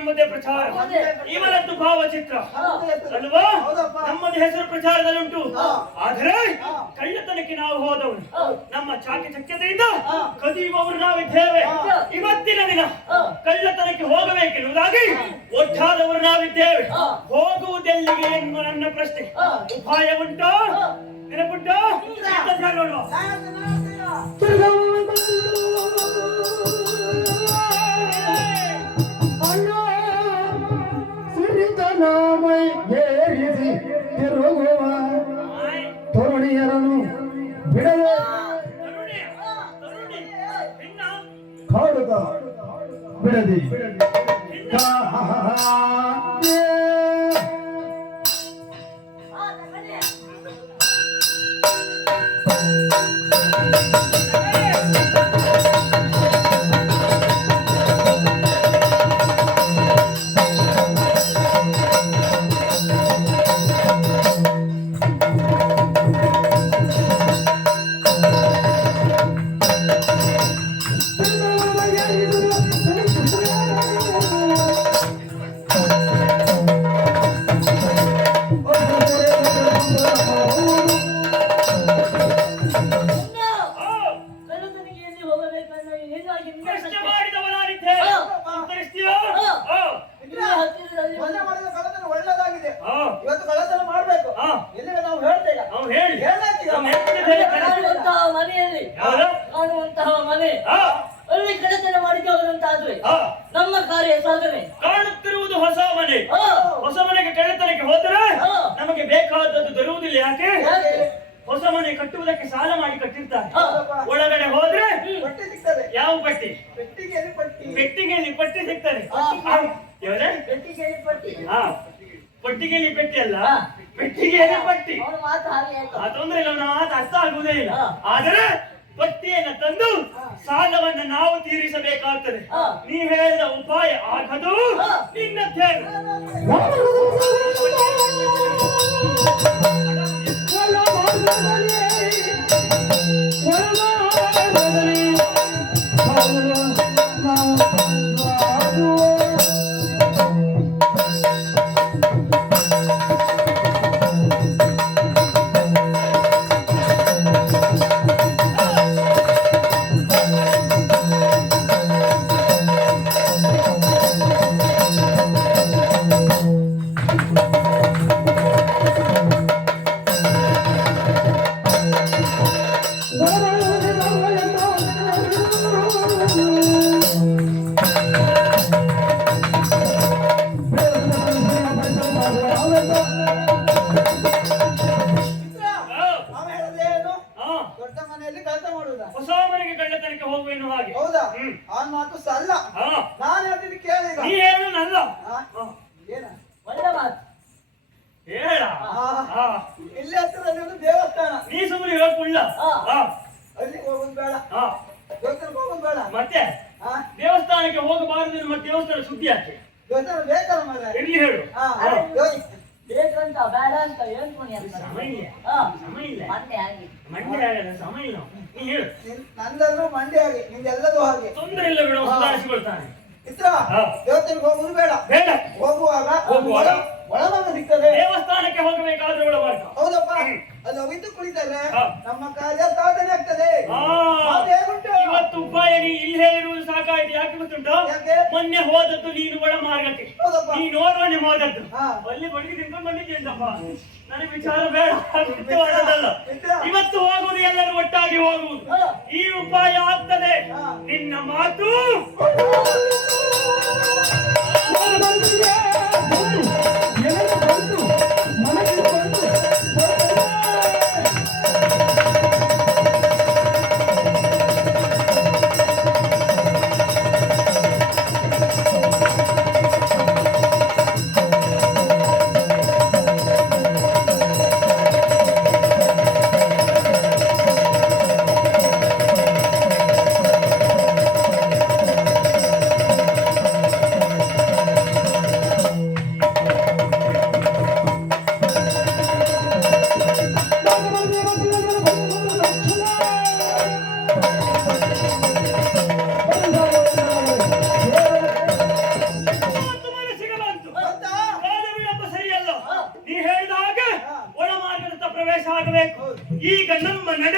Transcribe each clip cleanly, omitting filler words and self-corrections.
ನಮ್ಮದೇ ಪ್ರಚಾರ ಇವರದ್ದು ಭಾವಚಿತ್ರ ಅಲ್ವಾ ನಮ್ಮದೇ ಹೆಸರು ಪ್ರಚಾರದಲ್ಲುಂಟು ಆದರೆ ಕಳ್ಳತನಕ್ಕೆ ನಾವು ಹೋದವರು ನಮ್ಮ ಚಾಕಚಕ್ಯತೆಯಿಂದ ಕದಿಯುವವರು ನಾವಿದ್ದೇವೆ ಇವತ್ತಿನ ದಿನ ಕಳ್ಳತನಕ್ಕೆ ಹೋಗಬೇಕೆನ್ನುವುದಾಗಿ ಒಟ್ಟಾದವರು ನಾವಿದ್ದೇವೆ ಹೋಗುವುದೆಲ್ಲಿಗೆ ಎನ್ನುವ ನನ್ನ ಪ್ರಶ್ನೆ ಉಪಾಯ ಉಂಟೋ ನೆನಪುಂಟೋ ನೋಡುವ ತಿರುಗುವ ತರುಣಿಯರನ್ನು ಬಿಡದೆ ಕಾಡುತ್ತ ಬಿಡದಿ ನಮ್ಮ ಕಾರ್ಯ ಸಾಧನೆ ಕಾಣುತ್ತಿರುವುದು ಹೊಸ ಮನೆ ಹೊಸ ಮನೆಗೆ ಕಳ್ಳತನಕ್ಕೆ ಹೋದರೆ ನಮಗೆ ಬೇಕಾದದ್ದು ದೊರೆಯುವುದಿಲ್ಲ ಯಾಕೆ ಹೊಸ ಮನೆ ಕಟ್ಟುವುದಕ್ಕೆ ಸಾಲ ಮಾಡಿ ಕಟ್ಟಿರ್ತಾರೆ ಒಳಗಡೆ ಹೋದ್ರೆ ಯಾವ ಪಟ್ಟಿ ಪೆಟ್ಟಿಗೆಯಲ್ಲಿ ಪಟ್ಟಿ ಸಿಗ್ತದೆ ಪಟ್ಟಿಗೆಯಲ್ಲಿ ಪೆಟ್ಟಿ ಅಲ್ಲ ಪೆಟ್ಟಿಗೆಯಲ್ಲಿ ಪಟ್ಟಿ ತೊಂದ್ರೆ ಇಲ್ಲ ನಾವು ಮಾತು ಅರ್ಥ ಆಗುವುದೇ ಇಲ್ಲ ಆದರೆ ಪಟ್ಟಿಯನ್ನು ತಂದು ಸಾಲವನ್ನು ನಾವು ತೀರಿಸಬೇಕಾಗ್ತದೆ ನೀ ಹೇಳಿದ ಉಪಾಯ ಆಗದು ನಿನ್ನದ್ದೇ ಹೊಸ ಮನೆಗೆ ಕಳ್ಳತನಕ್ಕೆ ಹೋಗುವೆನ್ನು ಹಾಗೆ ಹೌದಾ ಆ ಮಾತು ಸಲ್ಲ ನಾನು ಅದನ್ನು ಕೇಳಿದ ನೀ ಹೇಳಲ್ಲ ಒಳ್ಳೆ ಮಾತು ಹೇಳ ಇಲ್ಲಿ ಹತ್ತಿರದಲ್ಲಿ ಒಂದು ದೇವಸ್ಥಾನ ನೀ ಸುಮ್ಮನೆ ಹೇಳಲ್ಲ ಅಲ್ಲಿ ಹೋಗೋದು ಬೇಡ ದೇವಸ್ಥಾನಕ್ಕೆ ಹೋಗೋದು ಬೇಡ ಮತ್ತೆ ದೇವಸ್ಥಾನಕ್ಕೆ ಹೋಗಬಾರದು ಮತ್ತೆ ದೇವಸ್ಥಾನ ಸುದ್ದಿ ಯಾಕೆ ದೇವಸ್ಥಾನ ಬೇಕಲ್ಲ ಮಗ ಇರ್ಲಿ ಹೇಳು ಬೇಕಂತ ಬೇಡ ಅಂತ ಸಮಯ ಇಲ್ಲ ಮಂಡ್ಯ ಆಗಲ್ಲ ಸಮಯ ಇಲ್ಲ ನೀ ಹೇಳು ನಂದಲ್ಲೂ ಮಂಡ್ಯ ಹಾಗೆ ನಿಂದೆಲ್ಲದೂ ಹಾಗೆ ತೊಂದರೆ ಇಲ್ಲ ಬಿಡು ಸುಧಾರಿಸಿಕೊಳ್ತಾನೆ ದೇವಸ್ಥಾನಕ್ಕೆ ಹೋಗುದು ಬೇಡ ಬೇಡ ಹೋಗುವಾಗ ಒಳಭಾಗ ಸಿಗ್ತದೆ ದೇವಸ್ಥಾನಕ್ಕೆ ಹೋಗಬೇಕಾದ್ರೆ ಒಳಭಾಗ ಹೌದಪ್ಪ ಅಲ್ಲಿ ಹೋಗಿದ್ದು ಕುಳಿತರೆ ನಮ್ಮ ಕಾರ್ಯ ಸಾಧನೆ ಆಗ್ತದೆ ಇವತ್ತು ಉಪಾಯ ನೀ ಇಲ್ಲಿ ಹೇಳಿರುವುದು ಸಾಕಾಯ್ತು ಯಾಕೆ ಗೊತ್ತುಂಟು ಮೊನ್ನೆ ಹೋದದ್ದು ನೀನು ಒಳ ಮಾರ್ಗಕ್ಕೆ ನೀ ನೋಡುವನೆ ಹೋದದ್ದು ಅಲ್ಲಿ ಬಡಿಗೆ ತಿನ್ಕೊಂಡು ಬಂದಿದ್ದೇನಪ್ಪ ನನಗೆ ವಿಚಾರ ಬೇಡ ಇವತ್ತು ಹೋಗುವುದು ಎಲ್ಲರೂ ಒಟ್ಟಾಗಿ ಹೋಗುವುದು ಈ ಉಪಾಯ ಆಗ್ತದೆ ನಿನ್ನ ಮಾತು ಈಗ ನಮ್ಮ ನಡ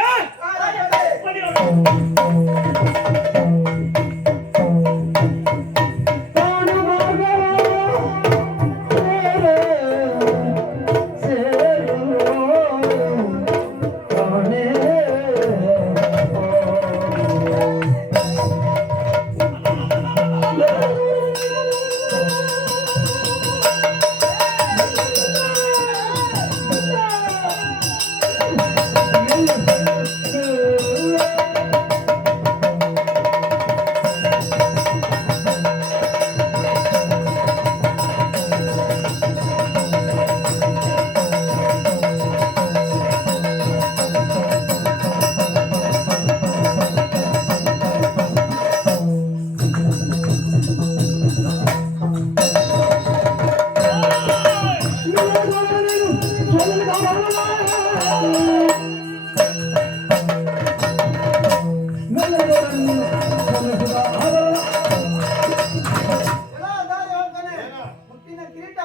ಮುತ್ತಿನ ಕಿರೀಟ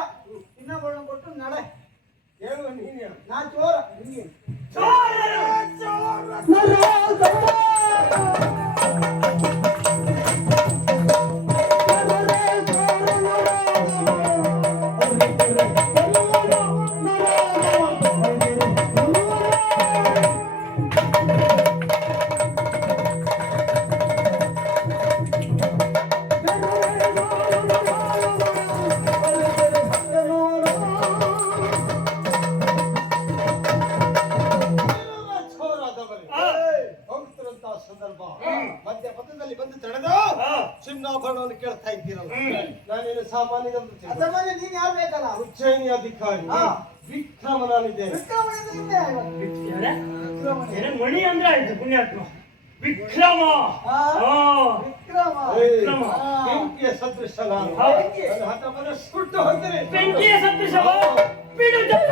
ಇನ್ನೊಬ್ಬಳನ್ನ ಕೊಟ್ಟು ನಡೆ ನಾ ಚೋರ ನಿಂಗೆ ಸಂದರ್ಭ ಮಧ್ಯ ಪಥದಲ್ಲಿ ಬಂದು ತಡೆದು ಚಿನ್ನಾಭರಣವನ್ನು ಕೇಳ್ತಾ ಇದ್ದೀರಲ್ಲ ನಾನೇನು ಅಸಾಮಾನ್ಯ ನೀನ್ ಯಾರು ಬೇಕಲ್ಲ ಉಜ್ಜಯಿನಿ ಅಧಿಕಾರಿ ವಿಕ್ರಮ ನಾನಿದ್ದೇನೆ. ಮಣಿ ಅಂದ್ರೆ ಆಯ್ತು ಪುಣ್ಯಾತ್ಮ ವಿಕ್ರಮ ವಿಕ್ರಮ ಬೆಂಕಿಯ ಸದೃಶ ನಾನು ನನ್ನ ಹಠವನ್ನು ಸುಟ್ಟು ಹೋಗ್ತೇನೆ. ಬೆಂಕಿಯ ಸದೃಶ ಬಿಡು ಜಪ್ಪ.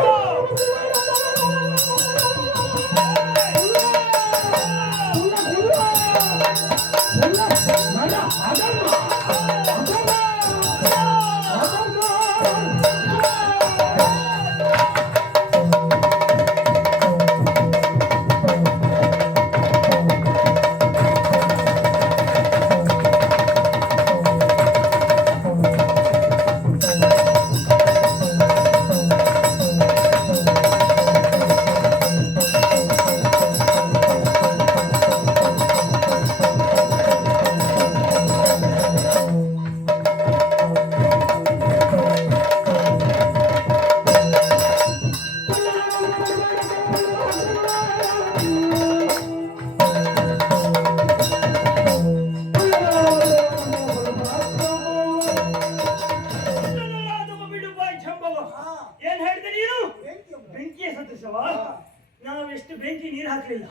ನಾವು ಎಷ್ಟು ಬೆಂಕಿ ನೀರು ಹಾಕಲಿಲ್ಲ.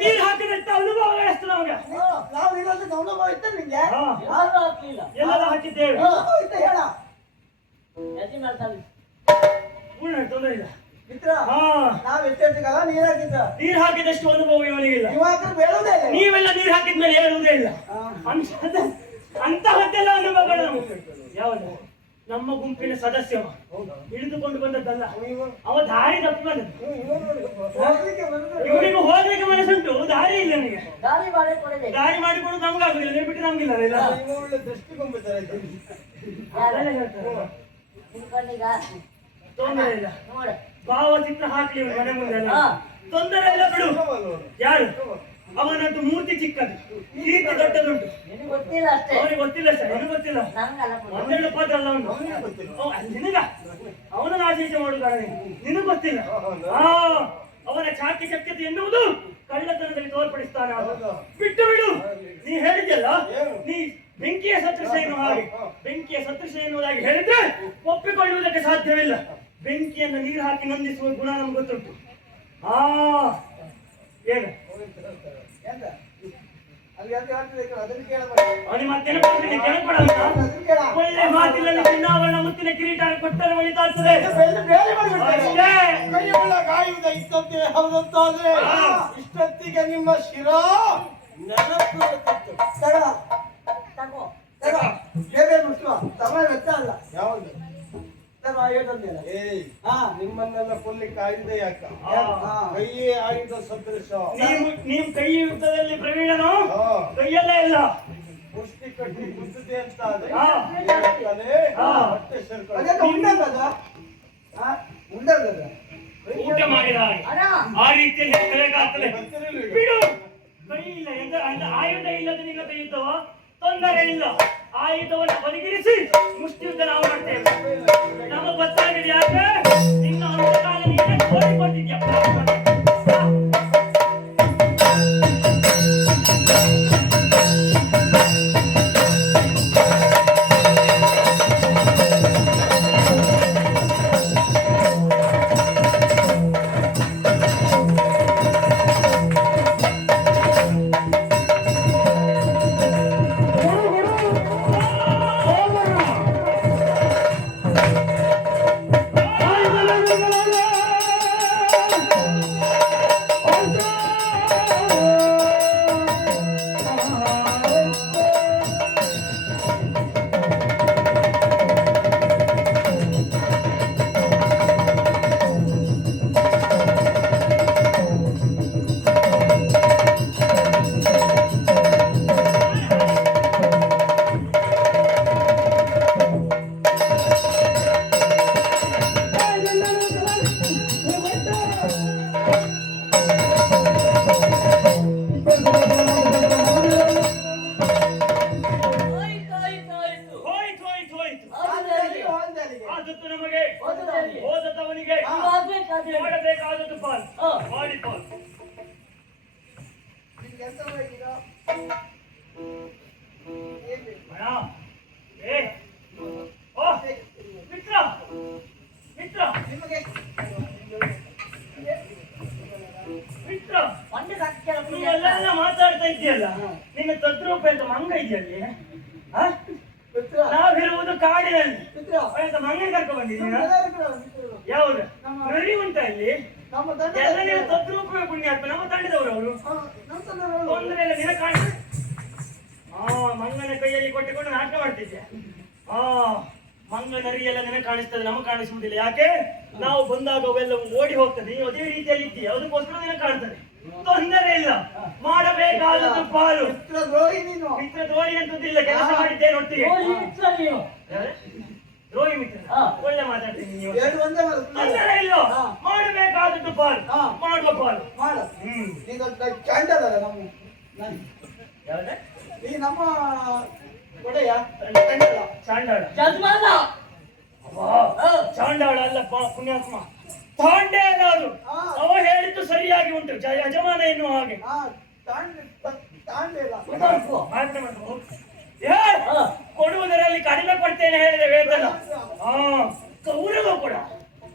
ನೀರು ಹಾಕಿದಷ್ಟು ಅನುಭವ ಎಷ್ಟು ನಮಗೆ. ನಾವು ಇರೋದು ಅನುಭವ ಇತ್ತು ನಿಂಗೆ ಯಾರು ಹಾಕ್ಲಿಲ್ಲ. ಎಲ್ಲ ಹಾಕಿದ್ದೇವೆ. ಹೇಳ ಯತಿ ಮಾಡ್ತಾನೆ. ಪೂರ್ಣ ತೊಂದರೆ ಇಲ್ಲ ಮಿತ್ರ. ನಾವ್ ಎಷ್ಟೆಲ್ಲ ನೀರ್ ಹಾಕಿದ್ರ ನೀರು ಹಾಕಿದಷ್ಟು ಅನುಭವ ಇವನಿಗಿಲ್ಲ. ಇವಾಗ ಬೇಡೋದೇ ಇಲ್ಲ. ನೀವೆಲ್ಲ ನೀರು ಹಾಕಿದ್ಮೇಲೆ ಹೇಳುವುದೇ ಇಲ್ಲ. ಅಂತಹದ್ದೆಲ್ಲ ಅನುಭವಗಳು ನಮಗೆ. ಯಾವುದು ನಮ್ಮ ಗುಂಪಿನ ಸದಸ್ಯ ಹಿಡಿದುಕೊಂಡು ಬಂದದ್ದಲ್ಲ, ಅವ ದಾರಿ ತಪ್ಪಿ ಬಂದದ್ದು. ಇವನಿಗೂ ಹೋಗ್ಲಿಕ್ಕೆ ಮನಸ್ಸುಂಟು, ದಾರಿ ಇಲ್ಲ ನನಗೆ. ದಾರಿ ಮಾಡಿ ಕೊಡಬೇಕು. ದಾರಿ ಮಾಡಿಕೊಂಡು ನಮ್ಗಾಗುದಿಲ್ಲ, ನೀವು ಬಿಟ್ಟು ನಮ್ಗಿಲ್ಲ. ತೊಂದರೆ ಇಲ್ಲ, ಭಾವಚಿತ್ರ ಹಾಕಲಿ ಮನೆ ಮುಂದೆ. ತೊಂದರೆ ಇಲ್ಲ ಬಿಡು. ಯಾರು ಅವನದ್ದು ಮೂರ್ತಿ ಚಿಕ್ಕದು, ಕೀರ್ತಿ ದೊಡ್ಡದುಂಟು. ಗೊತ್ತಿಲ್ಲ ಅಷ್ಟೇ. ಅವನಿಗೆ ಗೊತ್ತಿಲ್ಲ ಸರ್, ನಿನಗೆ ಗೊತ್ತಿಲ್ಲ. ಒಂದೆರಡು ಪದ ಅಲ್ಲ ನಿನಗ ಅವನ ಆಶೀರ್ವಾದ ಮಾಡುತ್ತಾನೆ, ನಿನಗೆ ಗೊತ್ತಿಲ್ಲ. ಅವನ ಚಾಕಿ ಚಕ್ಯತೆ ಎನ್ನುವುದು ಕಳ್ಳತನದಲ್ಲಿ ತೋರ್ಪಡಿಸ್ತಾನೆ. ಬಿಟ್ಟು ಬಿಡು. ನೀ ಹೇಳಿದ್ಯಲ್ಲ, ನೀ ಬೆಂಕಿಯ ಸದೃಶ ಎನ್ನುವ ಹಾಗೆ, ಬೆಂಕಿಯ ಸದೃಶ ಎನ್ನುವುದಾಗಿ ಹೇಳಿದ್ರೆ ಒಪ್ಪಿಕೊಳ್ಳುವುದಕ್ಕೆ ಸಾಧ್ಯವಿಲ್ಲ. ಬೆಂಕಿಯನ್ನು ನೀರು ಹಾಕಿ ನಂದಿಸುವ ಗುಣ ನಮ್ಗೆ ಗೊತ್ತುಂಟು. ಏನು ಅವನಿಗೆ ಮತ್ತೇನು ಒಳ್ಳೆ ಮಾತಿನಲ್ಲಿ ಚಿನ್ನಾಭರಣ ಮುತ್ತಿನ ಕಿರೀಟ ಕೊಟ್ಟರೆ ಒಳಿತಾಗ್ತದೆ. ಹೌದಂತಾದ್ರೆ ಇಷ್ಟೊತ್ತಿಗೆ ನಿಮ್ಮ ಶಿರ ಸಮಯ ವ್ಯರ್ಥ ಅಲ್ಲ. ಯಾವುದು ಏಯ್ ಹಾ ನಿಮ್ಮನ್ನೆಲ್ಲ ಕೊಲ್ಲಿಕ್ಕೆ ಆಯುಧ ಯಾಕ ಹಾ. ಕೈಯೇ ಆಯುಧ ಸದೃಶ ನೀವು ಕೈ ಯುದ್ಧದಲ್ಲಿ ಪ್ರವೀಣನು ಹಾ. ಕೈಯಲ್ಲೇ ಇಲ್ಲ. ಮುಷ್ಟಿ ಕಟ್ಟಿ ಗುದ್ದಿದೆ ಅಂತ ಆದ್ರೆ ಹಾ. ತಲೆ, ಹಾ. ಹೊಟ್ಟೆ ಸೇರ್ಕೊಳ್ಳಿ. ಅದೆಲ್ಲ ಉಂಡಲ್ಲದ ಉಂಡಲ್ಲದ ಊಟ ಮಾಡಿದ ಹಾಗೆ. ಅಣ್ಣ ಆ ರೀತಿಯಲ್ಲಿ ಬೇಕಾಗ್ತದೆ. ಗೊತ್ತಿರಲಿಲ್ಲ. ಬಿಡು, ಕೈ ಇಲ್ಲ ಎಂತ ಅಂತ ಆಯುಧ ಇಲ್ಲದ ನಿನ್ನ ಕೈ ಯುದ್ಧವ ತೊಂದರೆ ಇಲ್ಲ. ಆಯುಧವನ್ನು ಬದಿಗಿರಿಸಿ ಮುಷ್ಟಿ ಯುದ್ಧ ನಾವು ಮಾಡ್ತೇವೆ. ನಮಗೆ ಗೊತ್ತಾಗಿದೆ ಯಾಕೆ ನಿನ್ನ ಅಂತಕಾಲ ನೀನೇ ತೋರಿಕೊಟ್ಟಿದ್ಯಪ್ಪ. ಆಯ್ತು ಆಯ್ತು ಆಯ್ತು ಹೋಯ್ತು ಹೋಯ್ತು ಹೋಯ್ತು. ಹೋದಲ್ಲಿಗೆ ಆದದ್ದು ನಮಗೆ ಹೋದದಲ್ಲಿ. ಹೋದವನಿಗೆ ಆಗ್ಬೇಕಾದ್ರೆ ಮಾಡಬೇಕಾದದ್ದು ಪಾಲ್ ಹಾ. ಮಾಡಿ ಪಾಲ್. ನಿಮ್ಗೆ ಎಂತ ಬೇಕೀಗ? ಏನ್ ಬೇಕು? ಅಣ್ಣ, ಏ, ಓ, ಮಿತ್ರ, ಮಿತ್ರ, ನಿಮಗೆ ಮಿತ್ರ, ಮಂಡ್ಯದ ಅಕ್ಕಿಯಲ್ಲ ನೀ ಪುಣ್ಯ ಅಂತ. ಎಲ್ಲೆಲ್ಲ ಮಾತಾಡ್ತಾ ಇದ್ದೀಯಲ್ಲ, ನಿನ್ನ ತದ್ರೂಪ ಅಂತ ಮಂಗ ಇದೆಯಲ್ಲಿ ಮಿತ್ರ ನಾವಿರುವುದು ಕಾಡಿನಲ್ಲಿ. ಮಿತ್ರ ಆಯ್ತಾ, ಮಂಗನ ಕರ್ಕೊಂಡು ಬಂದಿದ್ದೀನ? ಎಲ್ಲರೂ ಕೂಡ ಮಿತ್ರರು. ಯಾವುದು ನರಿ ಉಂಟ ಇಲ್ಲಿ? ನಮ್ಮ ತಂಡ ಎಲ್ಲ ನಿನ್ನ ತದ್ರೂಪವೇ ಪುಣ್ಯಾತ್ಮ. ನಮ್ಮ ತಂಡದವರು ಅವರು. ನಮ್ಮ ತಂಡದವರು ತೊಂದರೆ ಇಲ್ಲ, ನಿನ್ನ ಕಾಣ. ಮಂಗನ ಕೈಯಲ್ಲಿ ಕೊಟ್ಟುಕೊಂಡು ನಾಟಕ ಮಾಡ್ತಿದ್ದೆ. ಮಂಗ ನರಿ ಎಲ್ಲ ನಿನಗೆ ಕಾಣಿಸ್ತದೆ, ನಮಗೆ ಕಾಣಿಸುವುದಿಲ್ಲ. ಯಾಕೆ? ನಾವು ಬಂದಾಗ ಅವೆಲ್ಲ ಓಡಿ ಹೋಗ್ತದೆ. ನೀವು ಅದೇ ರೀತಿಯಲ್ಲಿ ಇದ್ದೀಯ, ಅದಕ್ಕೋಸ್ಕರ ನಿನಗೆ ಕಾಣ್ತದೆ. ತೊಂದರೆ ಇಲ್ಲ, ಮಾಡಬೇಕಾದದ್ದು ಪಾಲು. ಮಿತ್ರ ದ್ರೋಹಿ ನೀನು. ಮಿತ್ರ ದ್ರೋಹಿ ಅಂತದಿಲ್ಲ, ಕೆಲಸ ಮಾಡಿದ್ದೇನೆ ಒಟ್ಟಿಗೆ. ಓ, ಈ ಮಿತ್ರ ನೀವು ಯಾರು? ದ್ರೋಹಿ ಮಿತ್ರ. ಹಾ. ಒಳ್ಳೆ ಮಾತಾಡ್ತೀನಿ ನೀವು. ಎರಡು ಒಂದೇ ಮಾತು. ತೊಂದರೆ ಇಲ್ಲ, ಹಾ. ಮಾಡಬೇಕಾದದ್ದು ಪಾಲು. ಹಾ. ಮಾಡುವ ಪಾಲು. ಮಾಡು. ಹ್ಮ್. ಈಗ ಚಾಂಡಲ್ಲ ನಮ್ಮ ನಾನು ಯಾವ್ದೇ? ಈ ನಮ್ಮ ಒಡೆಯ ಚಾಂಡಲ. ಚಾಂಡಾಳ. ಯಜಮಾನ ಚಾಂಡಾಳ ಅಲ್ಲಪ್ಪ ಪುಣ್ಯಾತ್ಮ, ತಾಂಡೇಲ ಅದು. ಹಾ. ಅವ ಹೇಳಿದ್ದು ಸರಿಯಾಗಿ ಉಂಟು. ಯಜಮಾನ ಎನ್ನುವ ಹಾಗೆ. ಹಾ ತಾಂಡಿಲ್ಲ. ಉದಾರ್ಕು. ಆಜ್ಞೆ ಮಾಡು. ಏ, ಕೊಡುವುದರಲ್ಲಿ ಕಡಿಮೆ ಕೊಡ್ತೇನೆ ಹೇಳಿದೆ ವೇತನ. ಕೌರವ ಕೂಡ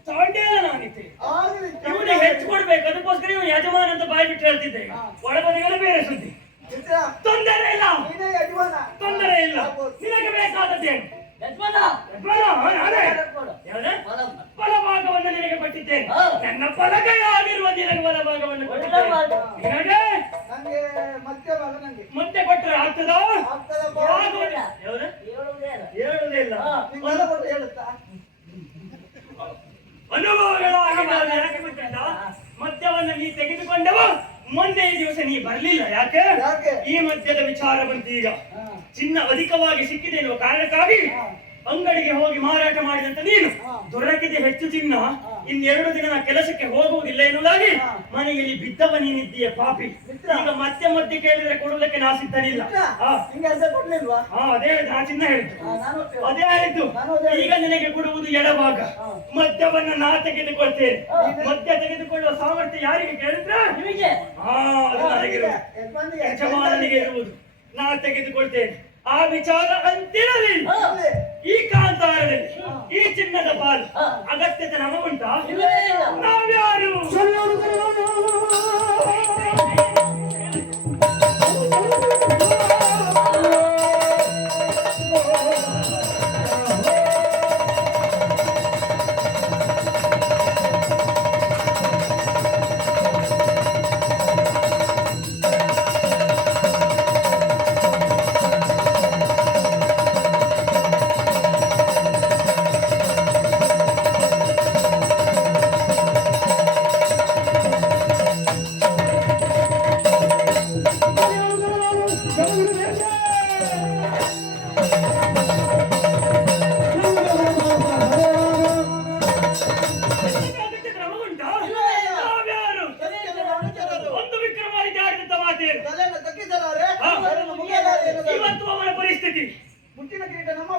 ತಾಂಡೇಲ ನಾನಿದ್ದೆ. ಆಗಲಿ ಇವನಿಗೆ ಹೆಚ್ಚು ಕೊಡ್ಬೇಕು, ಅದಕ್ಕೋಸ್ಕರ ಇವ ಯಜಮಾನ ಅಂತ ಬಾಯಿ ಬಿಟ್ಟು ಹೇಳ್ತಿದ್ದೆ. ಒಳಬದಿಗೆಲ್ಲ ಬೇರೆ ಸುದ್ದಿ. ಮಿತ್ರ ತೊಂದರೆ ಇಲ್ಲ, ನೀನೇ ಯಜಮಾನ. ತೊಂದರೆ ಇಲ್ಲ. ನಿನಗೆ ಬೇಕಾದದ್ದೇನು? ಯಜಮಾನ ಯಜಮಾನ, ನಾನೇ. ಕೊಡು. ಯಾವ್ದೇ? ಬಲಂ. ಬಲಭಾಗವನ್ನು ನಿನಗೆ ಕೊಟ್ಟಿದ್ದೇನೆ. ಹಾ. ನನ್ನ ಬಲಗೈಯಾಗಿರುವ ನಿನಗೆ ಬಲಭಾಗವನ್ನು ಒಳ್ಳೆ ಕೊಟ್ಟಿದ್ದೇನೆ. ಮಾತು. ನಿನಗೆ ನಂಗೆ ಮತ್ತೆ ಭಾಗ ನಂಗೆ ಮತ್ತೆ ಕೊಟ್ಟರೆ ಆಗ್ತದ? ಆಗ್ತದಪ್ಪ. ಆಗುವುದಿಲ್ಲ. ಯಾವ್ದು? ಹೇಳುವುದೇ ಇಲ್ಲ. ಹೇಳುವುದಿಲ್ಲ. ಹಾ. ನಿಮ್ಗೆಲ್ಲ ಕೊಟ್ಟು ಹೇಳುತ್ತಾ ಅನುಭವಗಳ ಅನುಭವ ಯಾಕೆ ಗೊತ್ತುಂಟಾ? ಮದ್ಯವನ್ನು ನೀ ತೆಗೆದುಕೊಂಡವ ಮೊನ್ನೆ ಈ ದಿವಸ ನೀ ಬರ್ಲಿಲ್ಲ. ಯಾಕೆ? ಯಾಕೆ? ಈ ಮದ್ಯದ ವಿಚಾರ ಬಂತು ಈಗ. ಹಾ. ಚಿನ್ನ ಅಧಿಕವಾಗಿ ಸಿಕ್ಕಿದೆ ಎನ್ನುವ ಕಾರಣಕ್ಕಾಗಿ ಅಂಗಡಿಗೆ ಹೋಗಿ ಮಾರಾಟ ಮಾಡಿದಂತ ನೀನು ಹಾ. ದೊರಕಿದೆ ಹೆಚ್ಚು ಚಿನ್ನ. ಹಾ. ಇನ್ನೆರಡು ದಿನ ನಾ ಕೆಲಸಕ್ಕೆ ಹೋಗುವುದಿಲ್ಲ ಎನ್ನುವುದಾಗಿ ಹಾ. ಮನೆಯಲ್ಲಿ ಬಿದ್ದವ ನೀನಿದ್ದೀಯ ಪಾಪಿ. ಮಿತ್ರ. ಈಗ ಮತ್ತೆ ಕೇಳಿದ್ರೆ ಕೊಡುವುದಕ್ಕೆ ನಾ ಸಿದ್ಧನಿಲ್ಲ. ಮಿತ್ರ, ಹಾ. ನಿಂಗೆ ಅಂತ ಕೊಡ್ಲಿಲ್ವಾ? ಅದೇ ನಾ ಚಿನ್ನ ಹೇಳಿದ್ದು. ನಾನು ಅದೇ ಆಯ್ತು. ನಾನು ಅದೇ ಈಗ ನಿನಗೆ ಕೊಡುವುದು ಎಡಭಾಗ. ಹಾ. ಮದ್ಯವನ್ನು ನಾ ತೆಗೆದುಕೊಳ್ತೇನೆ. ಹಾ. ಮದ್ಯ ತೆಗೆದುಕೊಳ್ಳುವ ಸಾಮರ್ಥ್ಯ ಯಾರಿಗೆ ಕೇಳಿದ್ರೆ ನಿಮಗೆ ಅದು ನನಗಿರುವುದು. ಯಜಮಾನಿಗೆ ಯಜಮಾನನಿಗೆ ಇರುವುದು. ನಾ ತೆಗೆದುಕೊಳ್ತೇನೆ. ಆ ವಿಚಾರ ಅಂತಿರಲಿ. ಹಾ. ಈ ಕಾಂತಾರದಲ್ಲಿ ಹಾ. ಈ ಚಿನ್ನದ ಪಾಲು ಹಾ. ಅಗತ್ಯತೆ ನಮಗುಂಟಾ? ಇಲ್ಲವೇ ಇಲ್ಲ. ನಾವ್ಯಾರು? ಮುಟ್ಟಿದ್ದೀವಿ. ಮುಟ್ಟಿನ ಕಿರೀಟ ನಮ್ಮ